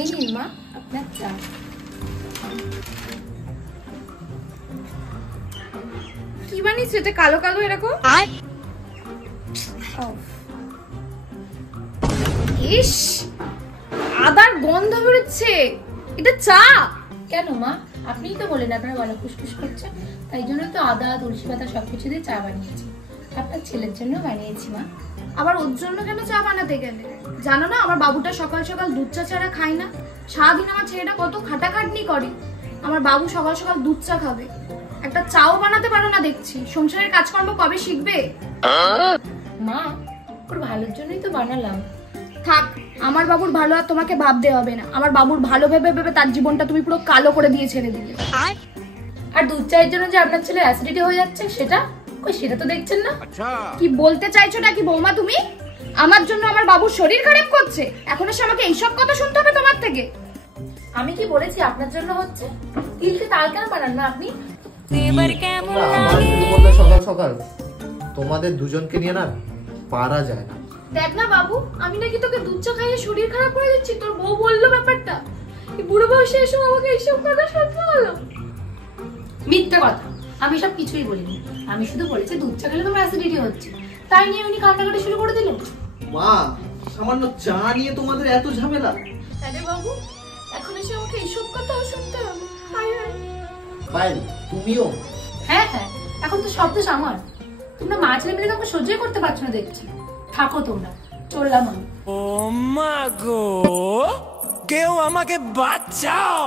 এই নিন মা আপনার চা। কি বানিয়েছো এটা কালো কালো এরকম? ইস, আদার গন্ধ বেরোচ্ছে। এটা চা? কেন মা, আপনিই তো বলেন আপনার গলা ফুসফুস করছে, তাই জন্য তো আদা তুলসী পাতা সবকিছু দিয়ে চা বানিয়েছি। আপনার ছেলের জন্য বানিয়েছি মা। আবার ওর জন্য কেন চা বানাতে গেলে? জানো না আমার বাবুটা সকাল সকাল দুধ চা ছাড়া খায় না। সারাদিন আমার ছেলেটা কত খাটাখাটনি করে, আমার বাবু সকাল সকাল দুধ চা খাবে, একটা চাও বানাতে পারো না দেখছি। সংসারের কাজকর্ম কবে শিখবে? মা, ওর ভালোর জন্যই তো বানালাম। থাক, আমার বাবুর ভালো আর তোমাকে ভাবতে হবে না। আমার বাবুর ভালো ভেবে ভেবে তার জীবনটা তুমি পুরো কালো করে দিয়ে ছেড়ে দিলে। আর দুধ চায়ের জন্য যে আপনার ছেলে অ্যাসিডিটি হয়ে যাচ্ছে, সেটা তো দেখছেন না। কি বলতে চাইছো নাকি বৌমা তুমি? আমার জন্য আমার বাবুর শরীর খারাপ করছে, এখন এসে আমাকে এইসব কথা শুনতে হবে তোমার থেকে? আমি কি বলেছি আপনার জন্য হচ্ছে? তিলকে তাল কেন বানান না আপনি? সকাল সকাল তোমাদের দুজনকে নিয়ে না পারা যায় না। দেখ না বাবু, আমি নাকি তোকে দুধ চা খাইয়ে শরীর খারাপ করে দিচ্ছি, তোর বউ বললো ব্যাপারটা। এই বুড়ো বয়সে এসে আমাকে এইসব কথা শুনতে হলো। মিথ্যে কথা, আমি সব কিছুই বলিনি। আমি শুধু বলেছি দুধ চা খেলে তোমার অ্যাসিডিটি হচ্ছে, তাই নিয়ে উনি কান্নাকাটি শুরু করে দিলেন। মা, সামান্য চা নিয়ে তোমাদের এত ঝামেলা? আরে বাবু, এখন এসে আমাকে এইসব কথা শুনতে হবে? পায়েল, তুমিও? হ্যাঁ হ্যাঁ, এখন তো সব দোষ আমার। তোমরা মা ছেলে মিলে আমাকে সহ্যই করতে পারছো না দেখছি। থাকো তোমরা, চললাম আমি। ও মা গো, কেউ আমাকে বাঁচাও।